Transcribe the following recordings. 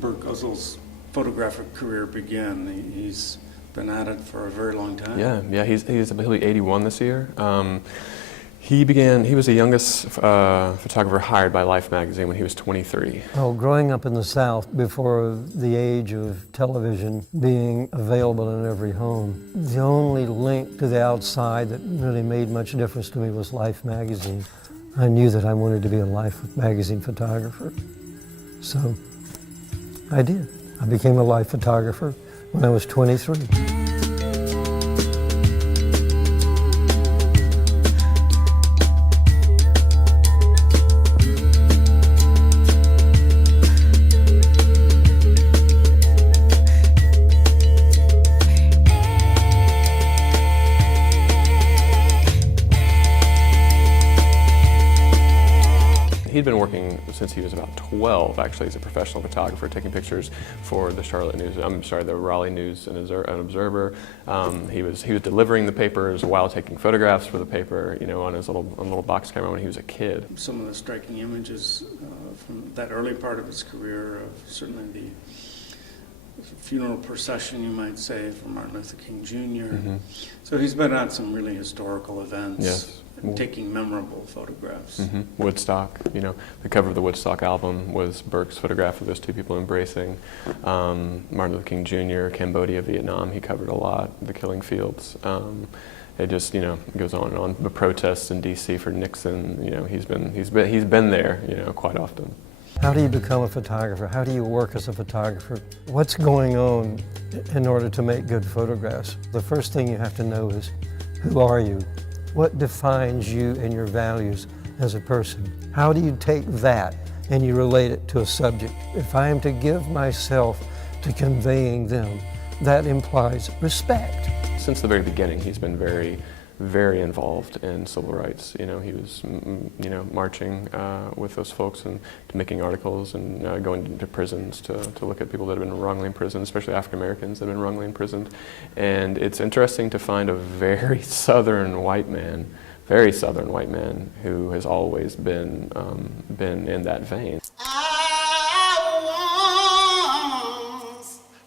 Burk Uzzle's photographic career begin? He's been at it for a very long time. Yeah, he'll be 81 this year. He was the youngest photographer hired by Life magazine when he was 23. Well, growing up in the South before the age of television being available in every home, the only link to the outside that really made much difference to me was Life magazine. I knew that I wanted to be a Life magazine photographer. So I did. I became a Life photographer when I was 23. He'd been working since he was about 12, actually, as a professional photographer, taking pictures for the Raleigh News and Observer. He was delivering the papers while taking photographs for the paper, on his little box camera when he was a kid. Some of the striking images from that early part of his career, certainly the funeral procession, you might say, for Martin Luther King Jr. Mm-hmm. So he's been at some really historical events. Yes. And taking memorable photographs. Mm-hmm. Woodstock, the cover of the Woodstock album was Burke's photograph of those two people embracing. Martin Luther King Jr., Cambodia, Vietnam, he covered a lot, the killing fields. It just, goes on and on. The protests in D.C. for Nixon, he's been there, quite often. How do you become a photographer? How do you work as a photographer? What's going on in order to make good photographs? The first thing you have to know is, who are you? What defines you and your values as a person? How do you take that and you relate it to a subject? If I am to give myself to conveying them, that implies respect. Since the very beginning, he's been very, very involved in civil rights. He was, marching with those folks and making articles and going into prisons to look at people that have been wrongly imprisoned, especially African Americans that have been wrongly imprisoned. And it's interesting to find a very southern white man who has always been in that vein.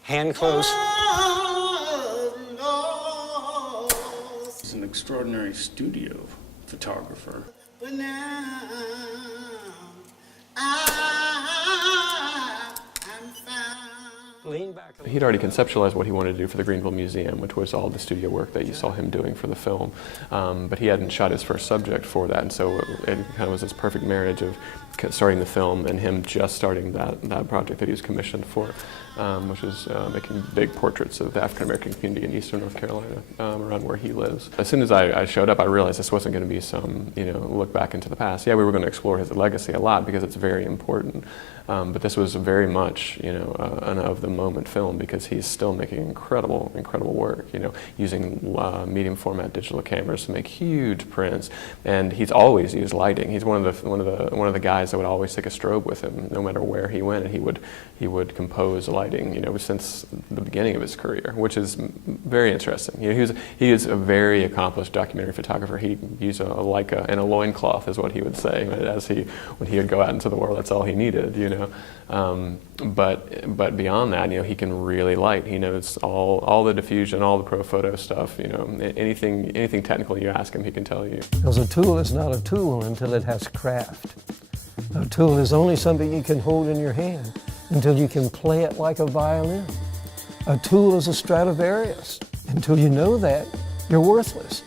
Hand close. He's an extraordinary studio photographer. But now I'm found. Lean back. He'd already conceptualized what he wanted to do for the Greenville Museum, which was all the studio work that you saw him doing for the film. But he hadn't shot his first subject for that, and so it kind of was this perfect marriage of starting the film and him just starting that project that he was commissioned for, which was making big portraits of the African American community in eastern North Carolina, around where he lives. As soon as I showed up, I realized this wasn't going to be some look back into the past. Yeah, we were going to explore his legacy a lot because it's very important, but this was very much an of the moment film because he's still making incredible work. Using medium format digital cameras to make huge prints, and he's always used lighting. He's one of the guys that would always take a strobe with him, no matter where he went, and he would compose lighting, since the beginning of his career, which is very interesting. He is a very accomplished documentary photographer. He used a Leica and a loincloth, is what he would say, when he would go out into the world. That's all he needed, But beyond that, he can really light. He knows all the diffusion, all the pro photo stuff. Anything technical you ask him, he can tell you. Because a tool is not a tool until it has craft. A tool is only something you can hold in your hand until you can play it like a violin. A tool is a Stradivarius. Until you know that, you're worthless.